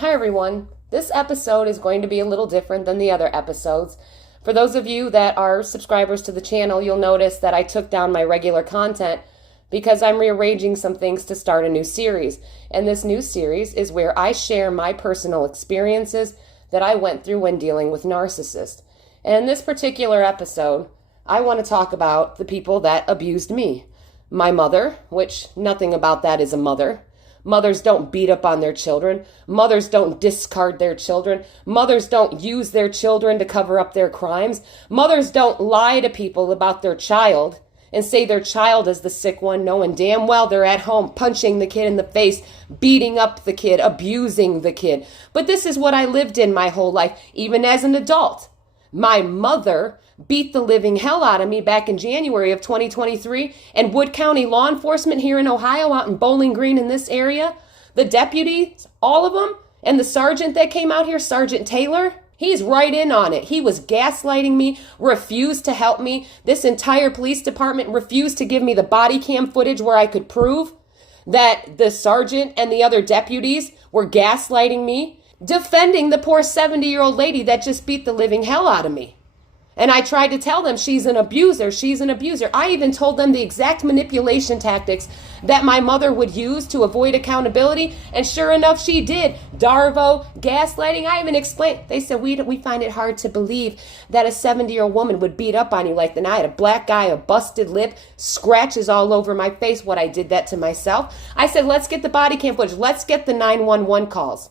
Hi everyone. This episode is going to be a little different than the other episodes. For those of you that are subscribers to the channel, you'll notice that I took down my regular content because I'm rearranging some things to start a new series. And this new series is where I share my personal experiences that I went through when dealing with narcissists. And in this particular episode, I want to talk about the people that abused me. My mother, which nothing about that is a mother. Mothers don't beat up on their children. Mothers don't discard their children. Mothers don't use their children to cover up their crimes. Mothers don't lie to people about their child and say their child is the sick one, knowing damn well they're at home punching the kid in the face, beating up the kid, abusing the kid. But this is what I lived in my whole life, even as an adult. My mother beat the living hell out of me back in January of 2023, and Wood County law enforcement here in Ohio, out in Bowling Green in this area, the deputies, all of them, and the sergeant that came out here, Sergeant Taylor, he's right in on it. He was gaslighting me, refused to help me. This entire police department refused to give me the body cam footage where I could prove that the sergeant and the other deputies were gaslighting me, defending the poor 70-year-old lady that just beat the living hell out of me. And I tried to tell them she's an abuser, she's an abuser. I even told them the exact manipulation tactics that my mother would use to avoid accountability. And sure enough, she did. Darvo, gaslighting, I even explained. They said, we find it hard to believe that a 70-year-old woman would beat up on you like that. I had a black eye, a busted lip, scratches all over my face. What I did that to myself. I said, let's get the body cam footage. Let's get the 911 calls.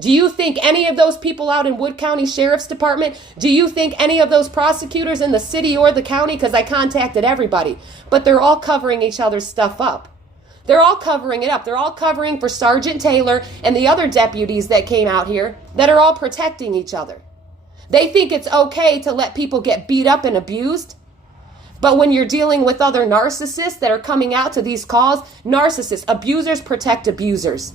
Do you think any of those people out in Wood County Sheriff's Department, do you think any of those prosecutors in the city or the county, because I contacted everybody, but they're all covering each other's stuff up. They're all covering it up. They're all covering for Sergeant Taylor and the other deputies that came out here that are all protecting each other. They think it's okay to let people get beat up and abused. But when you're dealing with other narcissists that are coming out to these calls, narcissists, abusers protect abusers.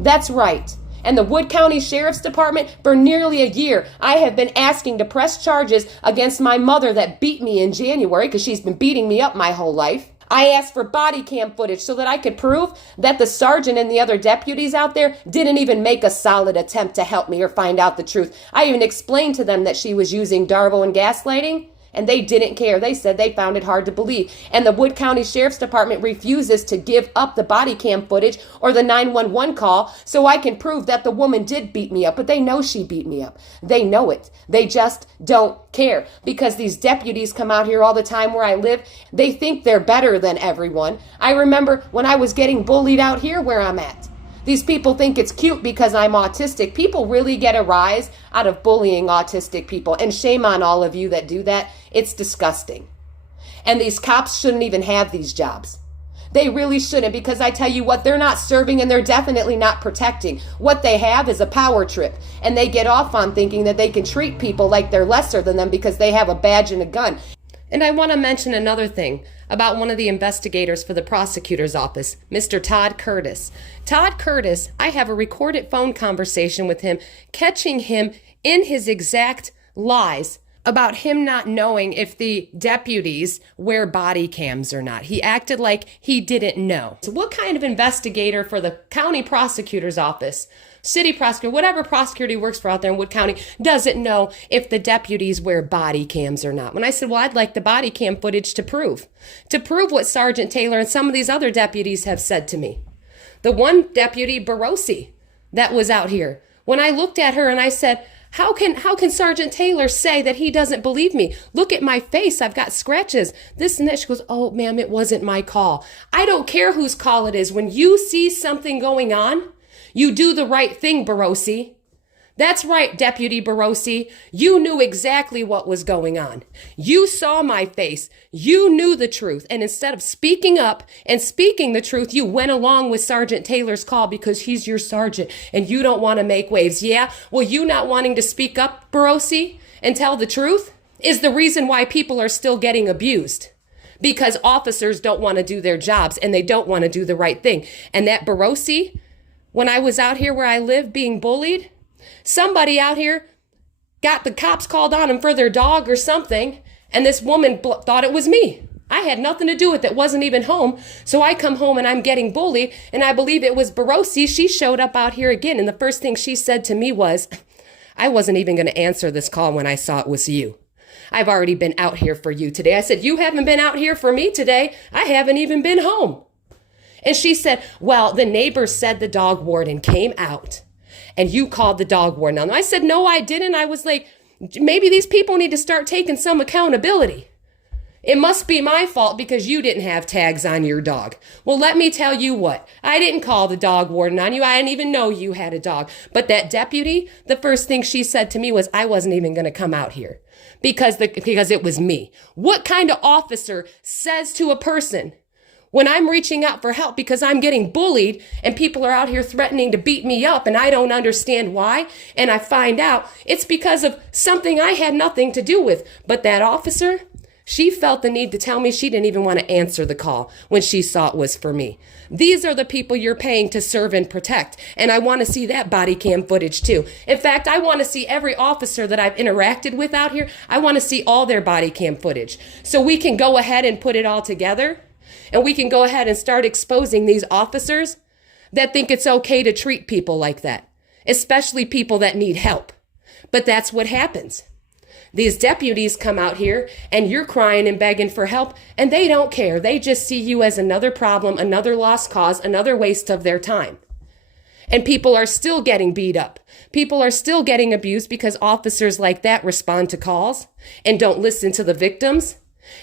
That's right. And the Wood County Sheriff's Department, for nearly a year, I have been asking to press charges against my mother that beat me in January, because she's been beating me up my whole life. I asked for body cam footage so that I could prove that the sergeant and the other deputies out there didn't even make a solid attempt to help me or find out the truth. I even explained to them that she was using Darvo and gaslighting, and they didn't care. They said they found it hard to believe. And the Wood County Sheriff's Department refuses to give up the body cam footage or the 911 call so I can prove that the woman did beat me up. But they know she beat me up. They know it. They just don't care, because these deputies come out here all the time where I live. They think they're better than everyone. I remember when I was getting bullied out here where I'm at. These people think it's cute because I'm autistic. People really get a rise out of bullying autistic people. And shame on all of you that do that. It's disgusting. And these cops shouldn't even have these jobs. They really shouldn't, because I tell you what, they're not serving and they're definitely not protecting. What they have is a power trip. And they get off on thinking that they can treat people like they're lesser than them because they have a badge and a gun. And I want to mention another thing about one of the investigators for the prosecutor's office, Mr. Todd Curtis. Todd Curtis, I have a recorded phone conversation with him, catching him in his exact lies about him not knowing if the deputies wear body cams or not. He acted like he didn't know. So what kind of investigator for the county prosecutor's office, city prosecutor, whatever prosecutor he works for out there in Wood County, doesn't know if the deputies wear body cams or not? When I said, well, I'd like the body cam footage to prove what Sergeant Taylor and some of these other deputies have said to me. The one deputy, Barossi, that was out here, when I looked at her and I said, how can Sergeant Taylor say that he doesn't believe me? Look at my face. I've got scratches. This and that. She goes, oh, ma'am, it wasn't my call. I don't care whose call it is. When you see something going on, you do the right thing, Barossi. That's right, Deputy Barossi. You knew exactly what was going on. You saw my face. You knew the truth. And instead of speaking up and speaking the truth, you went along with Sergeant Taylor's call because he's your sergeant and you don't want to make waves. Yeah? Well, you not wanting to speak up, Barossi, and tell the truth is the reason why people are still getting abused. Because officers don't want to do their jobs and they don't want to do the right thing. And that Barossi, when I was out here where I live being bullied, somebody out here got the cops called on him for their dog or something, and this woman thought it was me. I had nothing to do with it, wasn't even home. So I come home and I'm getting bullied, and I believe it was Barosi. She showed up out here again, and the first thing she said to me was, I wasn't even going to answer this call when I saw it was you. I've already been out here for you today. I said, you haven't been out here for me today. I haven't even been home. And she said, well, the neighbors said the dog warden came out and you called the dog warden on them. I said, no, I didn't. I was like, maybe these people need to start taking some accountability. It must be my fault because you didn't have tags on your dog. Well, let me tell you what. I didn't call the dog warden on you. I didn't even know you had a dog. But that deputy, the first thing she said to me was, I wasn't even going to come out here because it was me. What kind of officer says to a person, when I'm reaching out for help because I'm getting bullied and people are out here threatening to beat me up and I don't understand why, and I find out it's because of something I had nothing to do with. But that officer, she felt the need to tell me she didn't even want to answer the call when she saw it was for me. These are the people you're paying to serve and protect. And I want to see that body cam footage too. In fact, I want to see every officer that I've interacted with out here. I want to see all their body cam footage so we can go ahead and put it all together. And we can go ahead and start exposing these officers that think it's okay to treat people like that, especially people that need help. But that's what happens. These deputies come out here and you're crying and begging for help and they don't care. They just see you as another problem, another lost cause, another waste of their time. And people are still getting beat up. People are still getting abused because officers like that respond to calls and don't listen to the victims.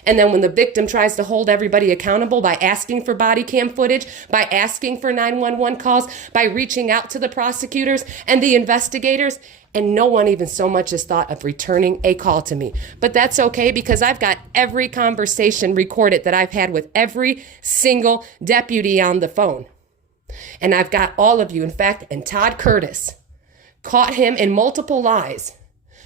And then when the victim tries to hold everybody accountable by asking for body cam footage, by asking for 911 calls, by reaching out to the prosecutors and the investigators, and no one even so much as thought of returning a call to me. But that's okay because I've got every conversation recorded that I've had with every single deputy on the phone. And I've got all of you. In fact, and Todd Curtis caught him in multiple lies.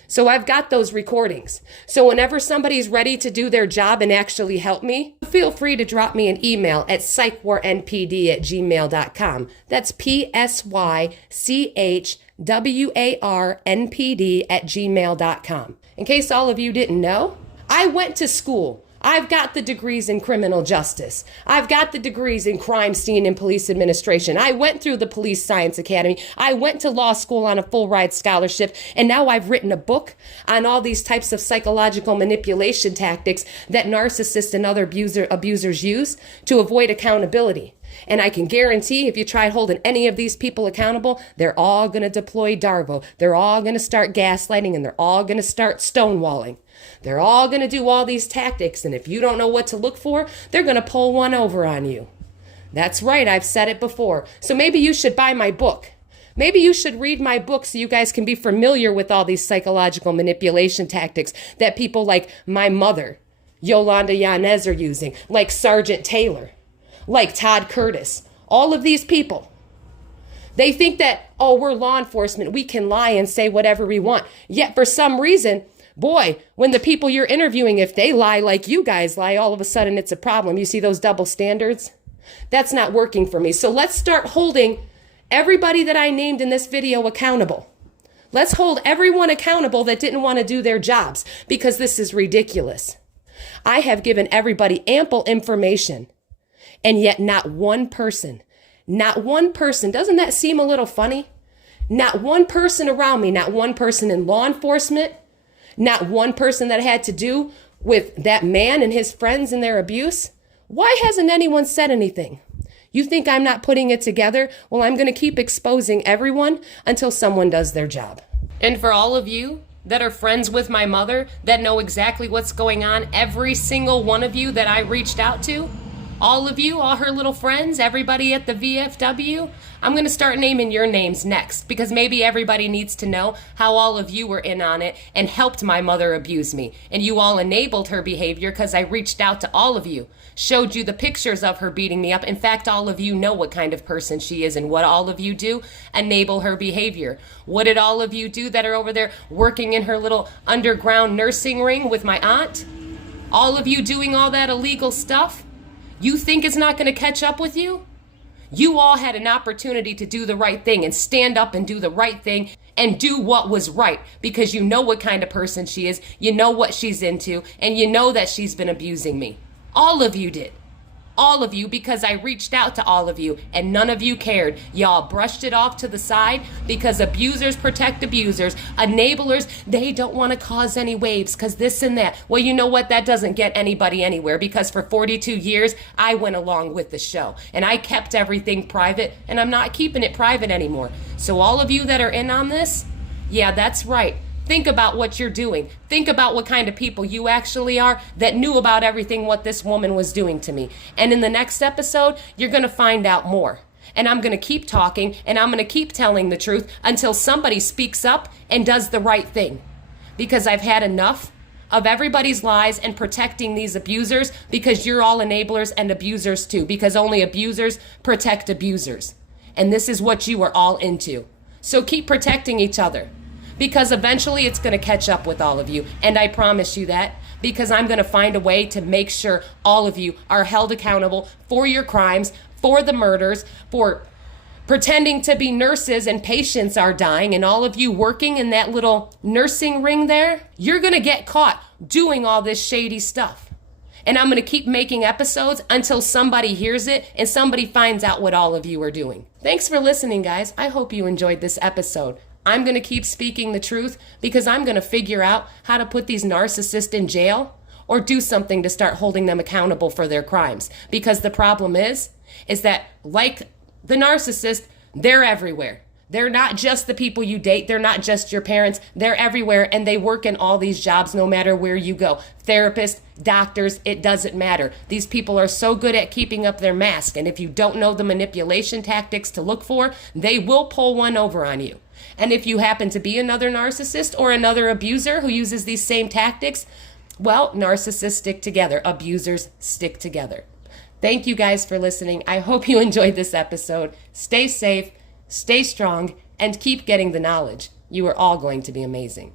So I've got those recordings. So whenever somebody's ready to do their job and actually help me, feel free to drop me an email at psychwarnpd@gmail.com. That's psychwarnpd@gmail.com. In case all of you didn't know, I went to school. I've got the degrees in criminal justice. I've got the degrees in crime scene and police administration. I went through the Police Science Academy. I went to law school on a full ride scholarship. And now I've written a book on all these types of psychological manipulation tactics that narcissists and other abusers use to avoid accountability. And I can guarantee if you try holding any of these people accountable, they're all going to deploy Darvo. They're all going to start gaslighting and they're all going to start stonewalling. They're all going to do all these tactics. And if you don't know what to look for, they're going to pull one over on you. That's right. I've said it before. So maybe you should buy my book. Maybe you should read my book so you guys can be familiar with all these psychological manipulation tactics that people like my mother, Yolanda Yanez, are using, like Sergeant Taylor, like Todd Curtis. All of these people. They think that, oh, we're law enforcement. We can lie and say whatever we want. Yet for some reason, boy, when the people you're interviewing, if they lie like you guys lie, all of a sudden it's a problem. You see those double standards? That's not working for me. So let's start holding everybody that I named in this video accountable. Let's hold everyone accountable that didn't want to do their jobs because this is ridiculous. I have given everybody ample information and yet not one person, doesn't that seem a little funny? Not one person around me, not one person in law enforcement, not one person that had to do with that man and his friends and their abuse. Why hasn't anyone said anything? You think I'm not putting it together? Well, I'm going to keep exposing everyone until someone does their job. And for all of you that are friends with my mother, that know exactly what's going on, every single one of you that I reached out to, all of you, all her little friends, everybody at the VFW, I'm going to start naming your names next because maybe everybody needs to know how all of you were in on it and helped my mother abuse me. And you all enabled her behavior because I reached out to all of you, showed you the pictures of her beating me up. In fact, all of you know what kind of person she is and what all of you do, enable her behavior. What did all of you do that are over there working in her little underground nursing ring with my aunt? All of you doing all that illegal stuff? You think it's not going to catch up with you? You all had an opportunity to do the right thing and stand up and do the right thing and do what was right because you know what kind of person she is, you know what she's into, and you know that she's been abusing me. All of you did. All of you, because I reached out to all of you and none of you cared. Y'all brushed it off to the side because abusers protect abusers. Enablers, they don't want to cause any waves because this and that. Well, you know what? That doesn't get anybody anywhere because for 42 years, I went along with the show and I kept everything private and I'm not keeping it private anymore. So all of you that are in on this, yeah, that's right. Think about what you're doing. Think about what kind of people you actually are that knew about everything what this woman was doing to me. And in the next episode, you're going to find out more. And I'm going to keep talking and I'm going to keep telling the truth until somebody speaks up and does the right thing. Because I've had enough of everybody's lies and protecting these abusers because you're all enablers and abusers too. Because only abusers protect abusers. And this is what you are all into. So keep protecting each other. Because eventually it's going to catch up with all of you. And I promise you that. Because I'm going to find a way to make sure all of you are held accountable for your crimes, for the murders, for pretending to be nurses and patients are dying. And all of you working in that little nursing ring there, you're going to get caught doing all this shady stuff. And I'm going to keep making episodes until somebody hears it and somebody finds out what all of you are doing. Thanks for listening, guys. I hope you enjoyed this episode. I'm going to keep speaking the truth because I'm going to figure out how to put these narcissists in jail or do something to start holding them accountable for their crimes. Because the problem is that like the narcissist, they're everywhere. They're not just the people you date. They're not just your parents. They're everywhere and they work in all these jobs no matter where you go. Therapists, doctors, it doesn't matter. These people are so good at keeping up their mask. And if you don't know the manipulation tactics to look for, they will pull one over on you. And if you happen to be another narcissist or another abuser who uses these same tactics, well, narcissists stick together. Abusers stick together. Thank you guys for listening. I hope you enjoyed this episode. Stay safe, stay strong, and keep getting the knowledge. You are all going to be amazing.